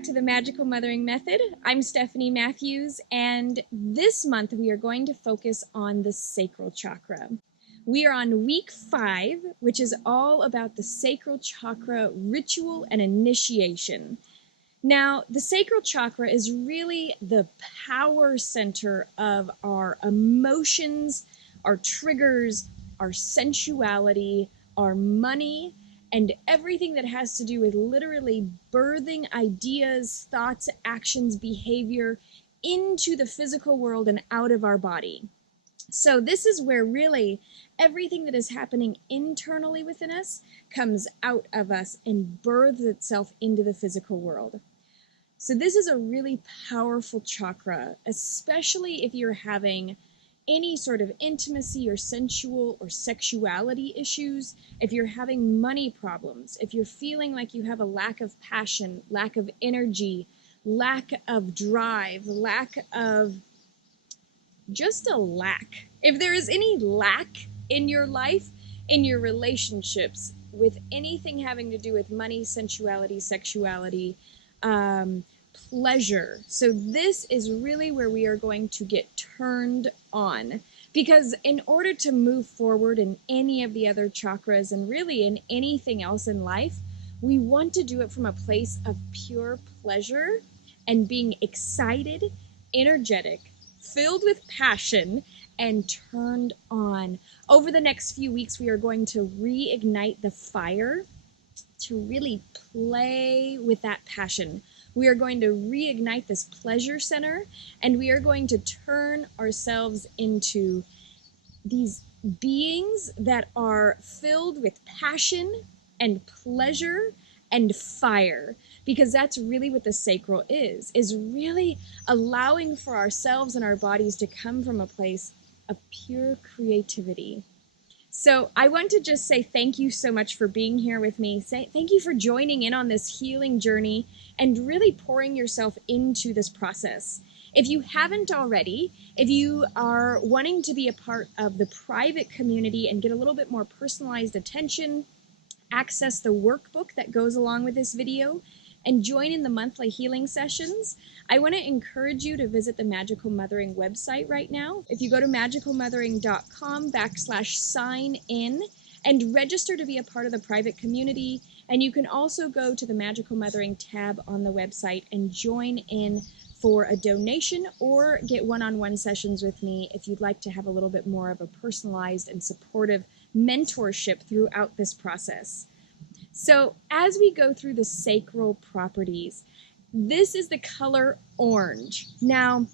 back to the Magical Mothering Method. I'm Stephanie Matthews, and this month we are going to focus on the Sacral Chakra. We are on week 5, which is all about the Sacral Chakra ritual and initiation. Now, the Sacral Chakra is really the power center of our emotions, our triggers, our sensuality, our money, and everything that has to do with literally birthing ideas, thoughts, actions, behavior into the physical world and out of our body. So this is where really everything that is happening internally within us comes out of us and births itself into the physical world. So this is a really powerful chakra, especially if you're having any sort of intimacy or sensual or sexuality issues, if you're having money problems, if you're feeling like you have a lack of passion, lack of energy, lack of drive, lack of just a lack. If there is any lack in your life, in your relationships, with anything having to do with money, sensuality, sexuality, pleasure. So this is really where we are going to get turned on, because in order to move forward in any of the other chakras and really in anything else in life, we want to do it from a place of pure pleasure and being excited, energetic, filled with passion, and turned on. Over the next few weeks, we are going to reignite the fire to really play with that passion. We are going to reignite this pleasure center, and we are going to turn ourselves into these beings that are filled with passion and pleasure and fire, because that's really what the sacral is really allowing for ourselves and our bodies to come from a place of pure creativity. So I want to just say thank you so much for being here with me. Thank you for joining in on this healing journey and really pouring yourself into this process. If you haven't already, if you are wanting to be a part of the private community and get a little bit more personalized attention, access the workbook that goes along with this video, and join in the monthly healing sessions, I want to encourage you to visit the Magical Mothering website right now. If you go to magicalmothering.com/sign in and register to be a part of the private community, and you can also go to the Magical Mothering tab on the website and join in for a donation or get one-on-one sessions with me if you'd like to have a little bit more of a personalized and supportive mentorship throughout this process. So as we go through the sacral properties, this is the color orange. Now,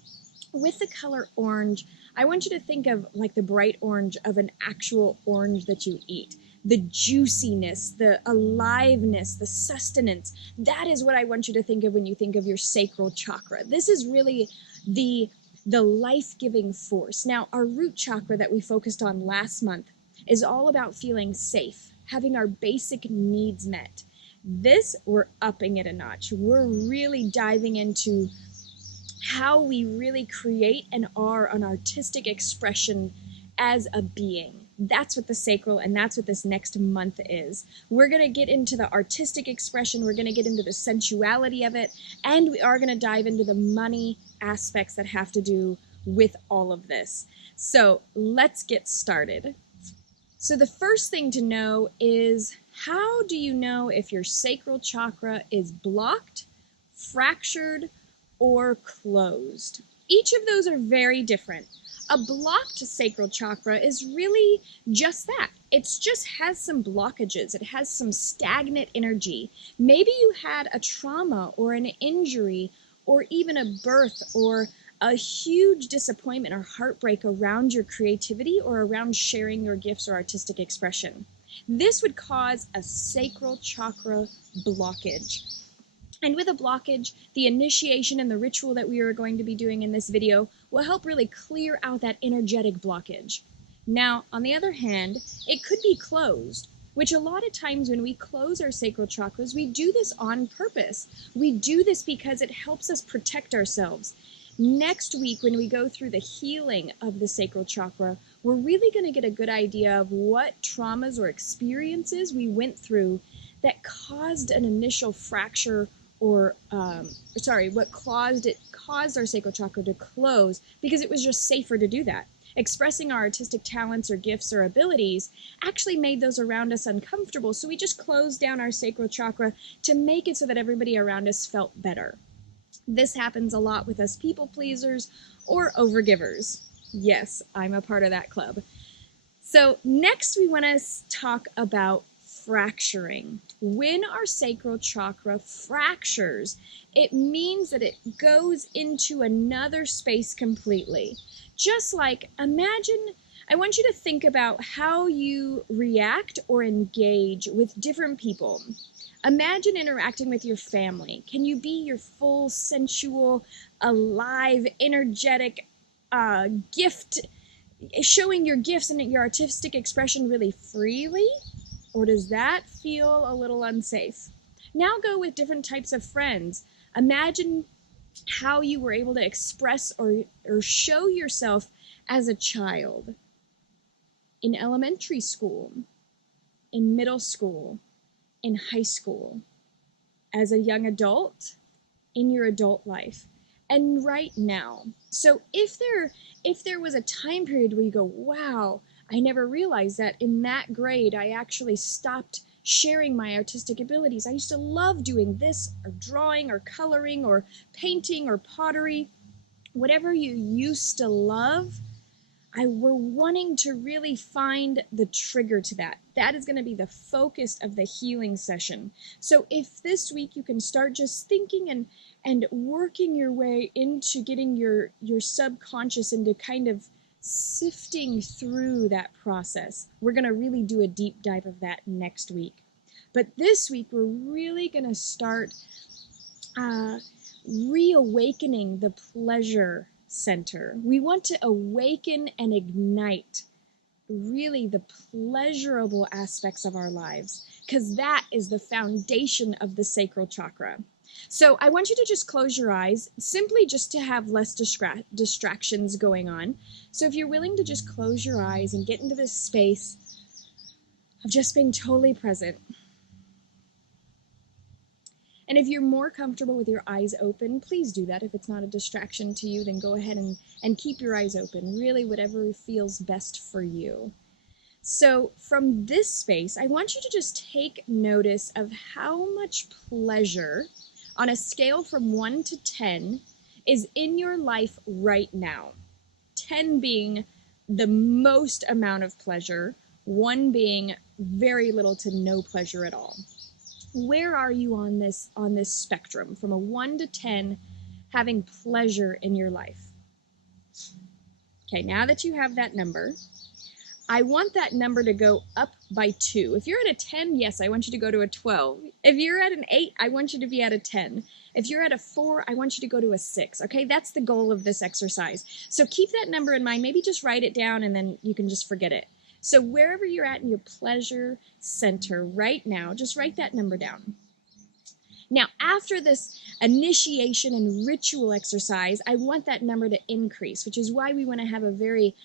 with the color orange, I want you to think of like the bright orange of an actual orange that you eat. The juiciness, the aliveness, the sustenance. That is what I want you to think of when you think of your sacral chakra. This is really the life-giving force. Now, our root chakra that we focused on last month is all about feeling safe, having our basic needs met. This, we're upping it a notch. We're really diving into how we really create and are an artistic expression as a being. That's what the sacral, and that's what this next month is. We're going to get into the artistic expression, we're going to get into the sensuality of it, and we are going to dive into the money aspects that have to do with all of this. So let's get started. So the first thing to know is, how do you know if your sacral chakra is blocked, fractured, or closed? Each of those are very different. A blocked sacral chakra is really just that. It just has some blockages. It has some stagnant energy. Maybe you had a trauma or an injury or even a birth or a huge disappointment or heartbreak around your creativity or around sharing your gifts or artistic expression. This would cause a sacral chakra blockage. And with a blockage, the initiation and the ritual that we are going to be doing in this video will help really clear out that energetic blockage. Now, on the other hand, it could be closed, which a lot of times when we close our sacral chakras, we do this on purpose. We do this because it helps us protect ourselves. Next week, when we go through the healing of the sacral chakra, we're really going to get a good idea of what traumas or experiences we went through that caused an initial fracture what caused our sacral chakra to close, because it was just safer to do that. Expressing our artistic talents or gifts or abilities actually made those around us uncomfortable, so we just closed down our sacral chakra to make it so that everybody around us felt better. This happens a lot with us people pleasers or overgivers. Yes, I'm a part of that club. So next we want to talk about fracturing. When our sacral chakra fractures, it means that it goes into another space completely. Just like, imagine, I want you to think about how you react or engage with different people. Imagine interacting with your family. Can you be your full, sensual, alive, energetic gift, showing your gifts and your artistic expression really freely? Or does that feel a little unsafe? Now go with different types of friends. Imagine how you were able to express or show yourself as a child in elementary school, in middle school, in high school, as a young adult, in your adult life, and right now. So if there was a time period where you go, wow, I never realized that in that grade I actually stopped sharing my artistic abilities. I used to love doing this, or drawing, or coloring, or painting, or pottery. Whatever you used to love, we're wanting to really find the trigger to that. That is going to be the focus of the healing session. So if this week you can start just thinking and working your way into getting your subconscious into kind of sifting through that process. We're going to really do a deep dive of that next week. But this week, we're really going to start reawakening the pleasure center. We want to awaken and ignite really the pleasurable aspects of our lives, because that is the foundation of the sacral chakra. So I want you to just close your eyes, simply just to have less distractions going on. So if you're willing to just close your eyes and get into this space of just being totally present. And if you're more comfortable with your eyes open, please do that. If it's not a distraction to you, then go ahead and keep your eyes open. Really, whatever feels best for you. So from this space, I want you to just take notice of how much pleasure, on a scale from 1 to 10, is in your life right now. 10 being the most amount of pleasure, 1 being very little to no pleasure at all. Where are you on this spectrum, from a 1 to 10, having pleasure in your life? Okay, now that you have that number, I want that number to go up by 2. If you're at a 10, yes, I want you to go to a 12. If you're at an 8, I want you to be at a 10. If you're at a 4, I want you to go to a 6. Okay, that's the goal of this exercise. So keep that number in mind. Maybe just write it down and then you can just forget it. So wherever you're at in your pleasure center right now, just write that number down. Now, after this initiation and ritual exercise, I want that number to increase, which is why we want to have a very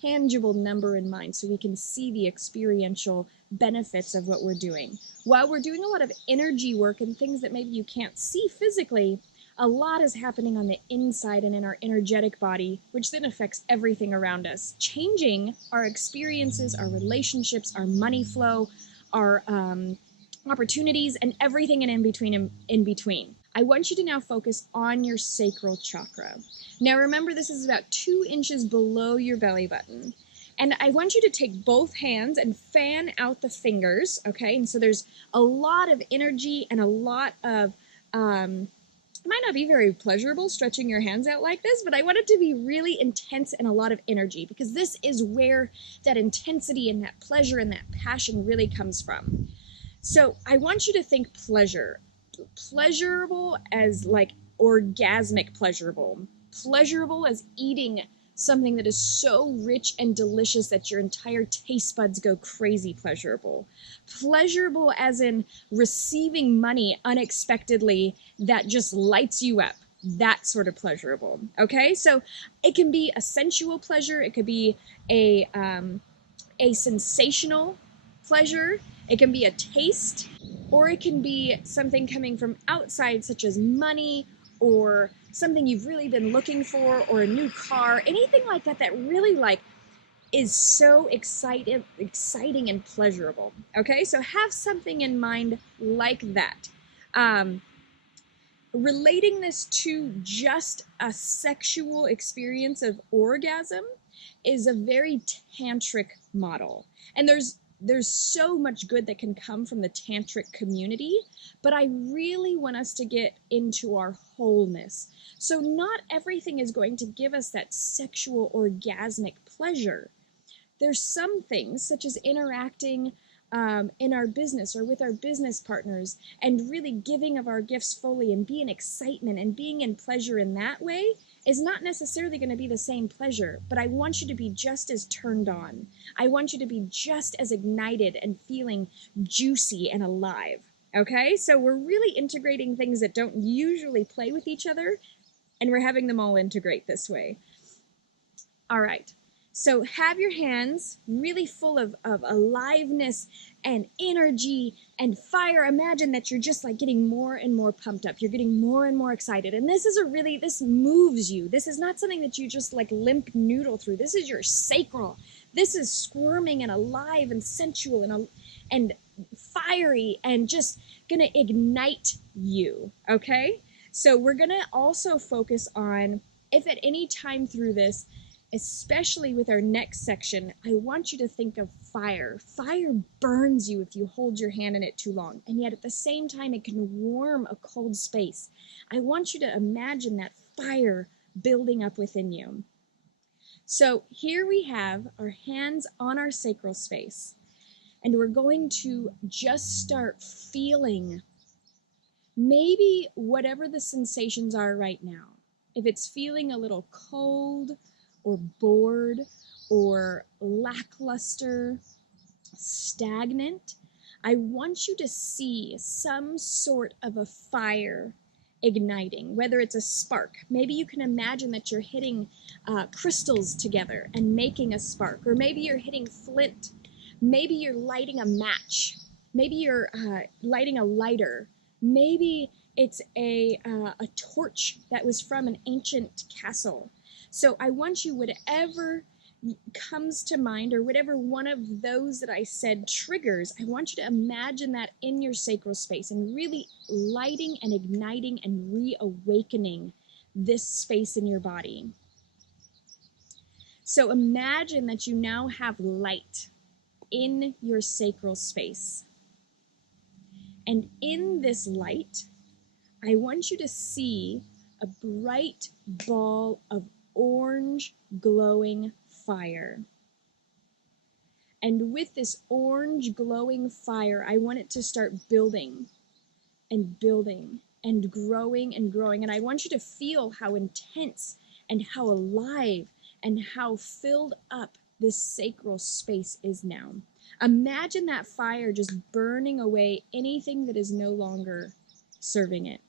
tangible number in mind so we can see the experiential benefits of what we're doing. While we're doing a lot of energy work and things that maybe you can't see physically, a lot is happening on the inside and in our energetic body, which then affects everything around us, changing our experiences, our relationships, our money flow, our opportunities, and everything in between. I want you to now focus on your sacral chakra. Now remember, this is about 2 inches below your belly button. And I want you to take both hands and fan out the fingers, okay? And so there's a lot of energy and a lot of, it might not be very pleasurable stretching your hands out like this, but I want it to be really intense and a lot of energy, because this is where that intensity and that pleasure and that passion really comes from. So I want you to think pleasurable as like orgasmic pleasurable as eating something that is so rich and delicious that your entire taste buds go crazy pleasurable as in receiving money unexpectedly that just lights you up, that sort of pleasurable. Okay, so it can be a sensual pleasure, it could be a sensational pleasure, it can be a taste, or it can be something coming from outside, such as money or something you've really been looking for, or a new car, anything like that that really like is so exciting and pleasurable. Okay, so have something in mind like that. Relating this to just a sexual experience of orgasm is a very tantric model. And there's so much good that can come from the tantric community, but I really want us to get into our wholeness. So not everything is going to give us that sexual orgasmic pleasure. There's some things, such as interacting in our business or with our business partners and really giving of our gifts fully and being excitement and being in pleasure in that way is not necessarily going to be the same pleasure, but I want you to be just as turned on. I want you to be just as ignited and feeling juicy and alive. Okay, so we're really integrating things that don't usually play with each other, and we're having them all integrate this way. All right. So have your hands really full of aliveness and energy and fire. Imagine that you're just like getting more and more pumped up. You're getting more and more excited. And this moves you. This is not something that you just like limp noodle through. This is your sacral. This is squirming and alive and sensual and fiery and just gonna ignite you, okay? So we're gonna also focus on, if at any time through this, especially with our next section, I want you to think of fire. Fire burns you if you hold your hand in it too long, and yet at the same time, it can warm a cold space. I want you to imagine that fire building up within you. So here we have our hands on our sacral space, and we're going to just start feeling maybe whatever the sensations are right now. If it's feeling a little cold, or bored, or lackluster, stagnant, I want you to see some sort of a fire igniting, whether it's a spark. Maybe you can imagine that you're hitting crystals together and making a spark, or maybe you're hitting flint. Maybe you're lighting a match. Maybe you're lighting a lighter. Maybe it's a torch that was from an ancient castle. So I want you, whatever comes to mind, or whatever one of those that I said triggers, I want you to imagine that in your sacral space and really lighting and igniting and reawakening this space in your body. So imagine that you now have light in your sacral space. And in this light, I want you to see a bright ball of orange glowing fire. And with this orange glowing fire, I want it to start building and building and growing and growing. And I want you to feel how intense and how alive and how filled up this sacral space is now. Imagine that fire just burning away anything that is no longer serving it.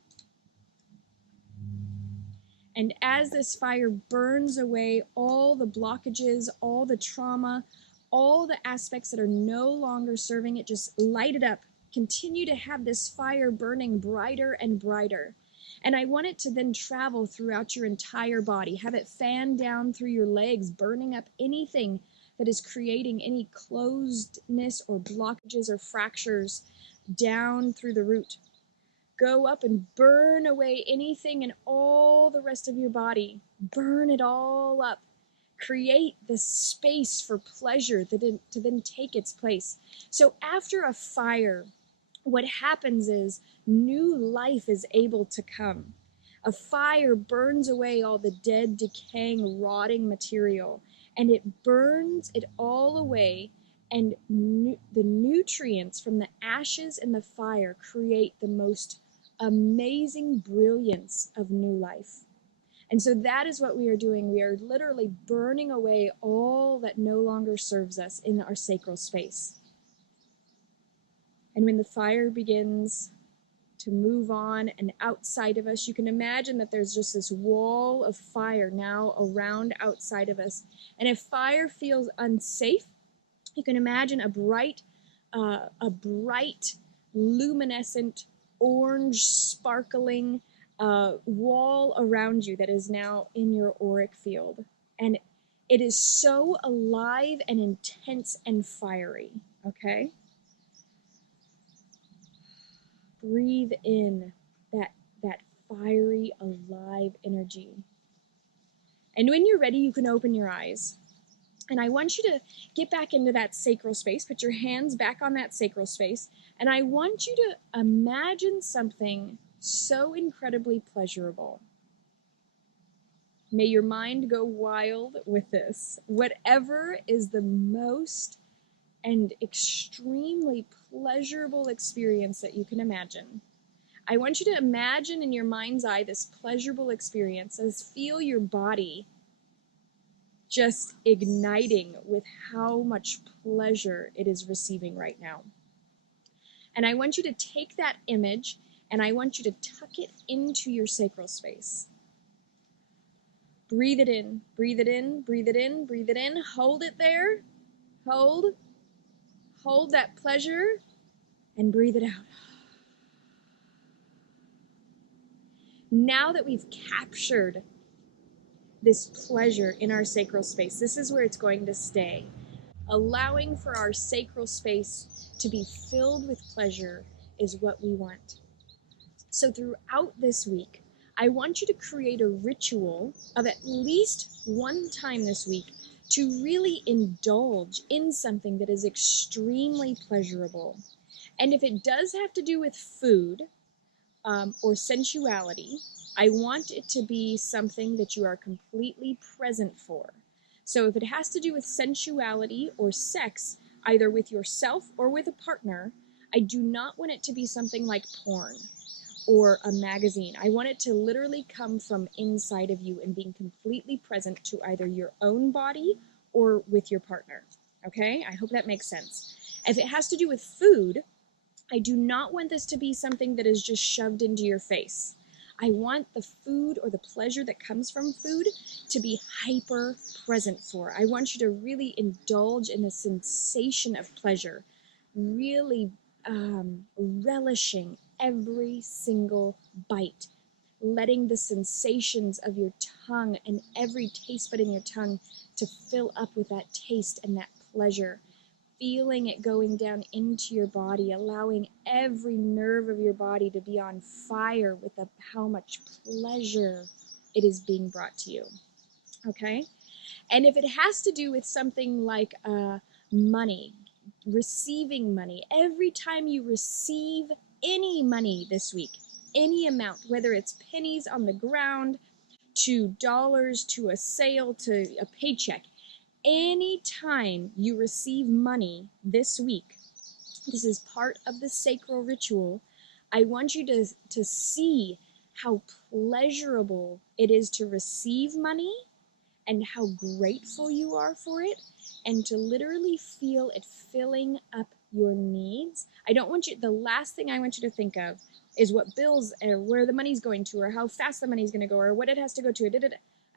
And as this fire burns away all the blockages, all the trauma, all the aspects that are no longer serving it, just light it up. Continue to have this fire burning brighter and brighter. And I want it to then travel throughout your entire body. Have it fan down through your legs, burning up anything that is creating any closedness or blockages or fractures down through the root. Go up and burn away anything in all the rest of your body. Burn it all up. Create this space for pleasure to then take its place. So after a fire, what happens is new life is able to come. A fire burns away all the dead, decaying, rotting material, and it burns it all away, and the nutrients from the ashes and the fire create the most amazing brilliance of new life. And so that is what we are doing. We are literally burning away all that no longer serves us in our sacral space. And when the fire begins to move on and outside of us, you can imagine that there's just this wall of fire now around outside of us. And if fire feels unsafe, you can imagine a bright luminescent, orange, sparkling wall around you that is now in your auric field. And it is so alive and intense and fiery, okay? Breathe in that fiery, alive energy. And when you're ready, you can open your eyes. And I want you to get back into that sacral space. Put your hands back on that sacral space. And I want you to imagine something so incredibly pleasurable. May your mind go wild with this. Whatever is the most and extremely pleasurable experience that you can imagine. I want you to imagine in your mind's eye this pleasurable experience as feel your body just igniting with how much pleasure it is receiving right now. And I want you to take that image and I want you to tuck it into your sacral space. Breathe it in, breathe it in, breathe it in, breathe it in. Hold it there. Hold that pleasure and breathe it out. Now that we've captured this pleasure in our sacral space, this is where it's going to stay. Allowing for our sacral space to be filled with pleasure is what we want. So throughout this week, I want you to create a ritual of at least one time this week to really indulge in something that is extremely pleasurable. And if it does have to do with food or sensuality, I want it to be something that you are completely present for. So if it has to do with sensuality or sex, either with yourself or with a partner, I do not want it to be something like porn or a magazine. I want it to literally come from inside of you and being completely present to either your own body or with your partner. Okay? I hope that makes sense. If it has to do with food, I do not want this to be something that is just shoved into your face. I want the food or the pleasure that comes from food to be hyper present for. I want you to really indulge in the sensation of pleasure, really relishing every single bite, letting the sensations of your tongue and every taste bud in your tongue to fill up with that taste and that pleasure. Feeling it going down into your body, allowing every nerve of your body to be on fire with how much pleasure it is being brought to you. Okay? And if it has to do with something like money, receiving money, every time you receive any money this week, any amount, whether it's pennies on the ground, to dollars, to a sale, to a paycheck, anytime you receive money this week, this is part of the sacral ritual, I want you to see how pleasurable it is to receive money and how grateful you are for it, and to literally feel it filling up your needs. I don't want you, the last thing I want you to think of is what bills or where the money's going to or how fast the money's going to go or what it has to go to.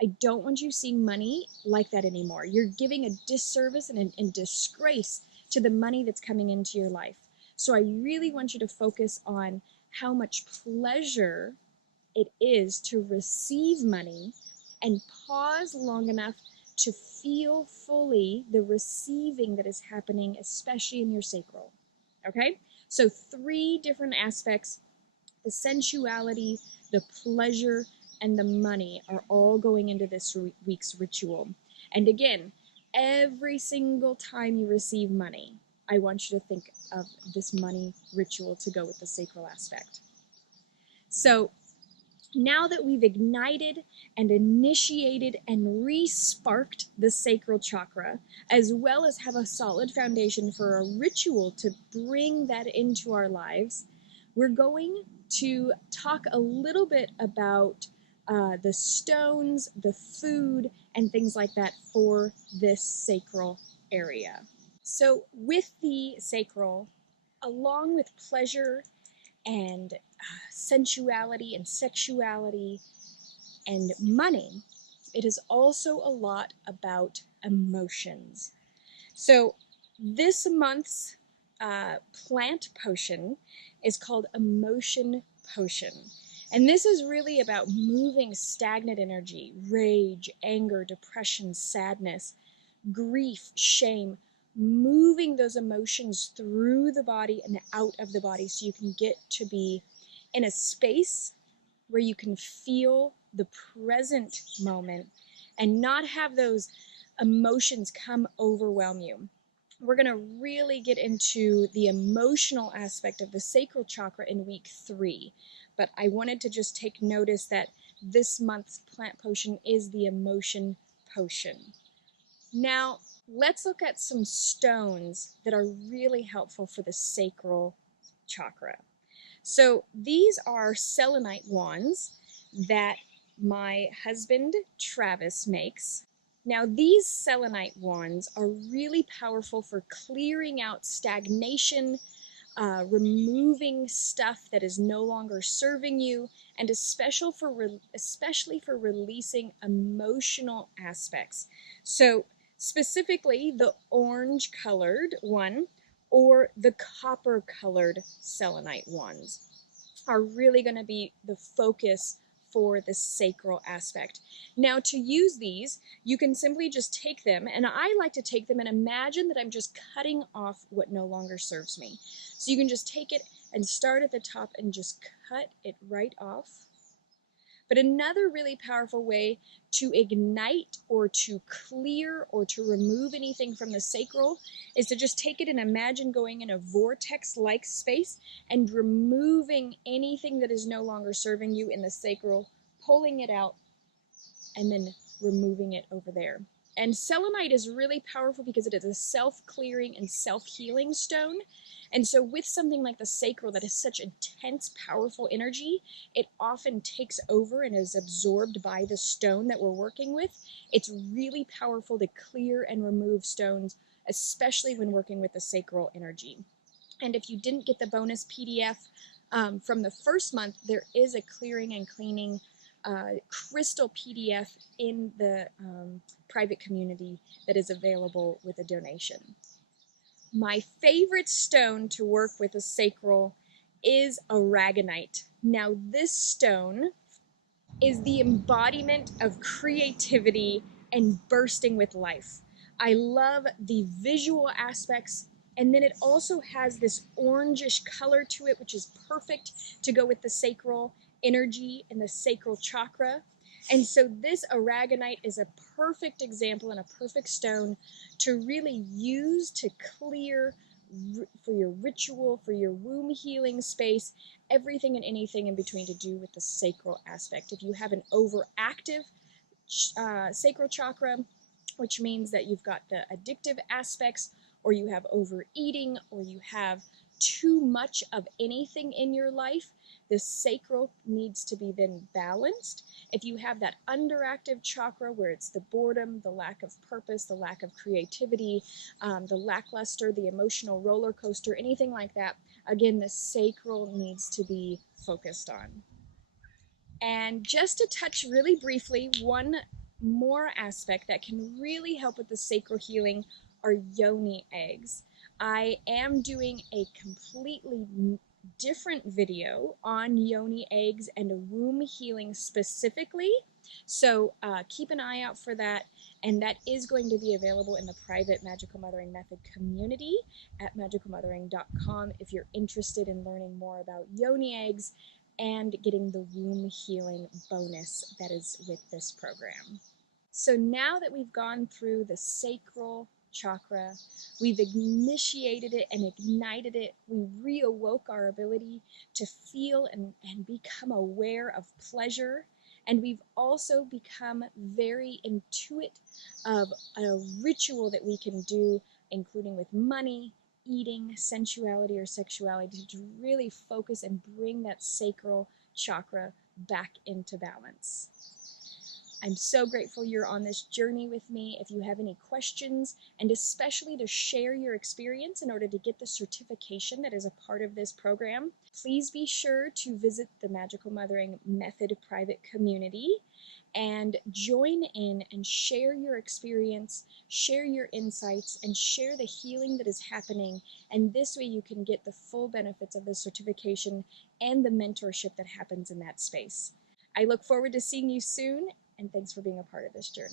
I don't want you seeing money like that anymore. You're giving a disservice and disgrace to the money that's coming into your life. So I really want you to focus on how much pleasure it is to receive money and pause long enough to feel fully the receiving that is happening, especially in your sacral. Okay? So 3 different aspects: the sensuality, the pleasure, and the money are all going into this week's ritual. And again, every single time you receive money, I want you to think of this money ritual to go with the sacral aspect. So now that we've ignited and initiated and re-sparked the sacral chakra, as well as have a solid foundation for a ritual to bring that into our lives, we're going to talk a little bit about the stones, the food, and things like that for this sacral area. So with the sacral, along with pleasure and sensuality and sexuality and money, it is also a lot about emotions. So this month's plant potion is called Emotion Potion. And this is really about moving stagnant energy, rage, anger, depression, sadness, grief, shame, moving those emotions through the body and out of the body so you can get to be in a space where you can feel the present moment and not have those emotions come overwhelm you. We're going to really get into the emotional aspect of the sacral chakra in week 3, but I wanted to just take notice that this month's plant potion is the Emotion Potion. Now, let's look at some stones that are really helpful for the sacral chakra. So these are Selenite Wands that my husband Travis makes. Now these Selenite Wands are really powerful for clearing out stagnation, removing stuff that is no longer serving you, and especially for releasing emotional aspects. So specifically the orange colored one or the copper colored selenite ones are really going to be the focus for the sacral aspect. Now to use these, you can simply just take them, and I like to take them and imagine that I'm just cutting off what no longer serves me. So you can just take it and start at the top and just cut it right off. But another really powerful way to ignite or to clear or to remove anything from the sacral is to just take it and imagine going in a vortex-like space and removing anything that is no longer serving you in the sacral, pulling it out, and then removing it over there. And selenite is really powerful because it is a self-clearing and self-healing stone. And so with something like the sacral that is such intense, powerful energy, it often takes over and is absorbed by the stone that we're working with. It's really powerful to clear and remove stones, especially when working with the sacral energy. And if you didn't get the bonus PDF from the first month, there is a clearing and cleaning crystal PDF in the private community that is available with a donation. My favorite stone to work with a sacral is Aragonite. Now this stone is the embodiment of creativity and bursting with life. I love the visual aspects, and then it also has this orangish color to it, which is perfect to go with the sacral energy and the sacral chakra. And so this Aragonite is a perfect example and a perfect stone to really use to clear for your ritual, for your womb healing space, everything and anything in between to do with the sacral aspect. If you have an overactive sacral chakra, which means that you've got the addictive aspects, or you have overeating, or you have too much of anything in your life, the sacral needs to be then balanced. If you have that underactive chakra where it's the boredom, the lack of purpose, the lack of creativity, the lackluster, the emotional roller coaster, anything like that, again, the sacral needs to be focused on. And just to touch really briefly, one more aspect that can really help with the sacral healing are yoni eggs. I am doing a completely different video on yoni eggs and womb healing specifically, so keep an eye out for that, and that is going to be available in the private Magical Mothering Method community at magicalmothering.com if you're interested in learning more about yoni eggs and getting the womb healing bonus that is with this program. So now that we've gone through the sacral chakra, we've initiated it and ignited it, we reawoke our ability to feel and become aware of pleasure, and we've also become very intuitive of a ritual that we can do, including with money, eating, sensuality, or sexuality, to really focus and bring that sacral chakra back into balance. I'm so grateful you're on this journey with me. If you have any questions, and especially to share your experience in order to get the certification that is a part of this program, please be sure to visit the Magical Mothering Method private community and join in and share your experience, share your insights, and share the healing that is happening. And this way you can get the full benefits of the certification and the mentorship that happens in that space. I look forward to seeing you soon, and thanks for being a part of this journey.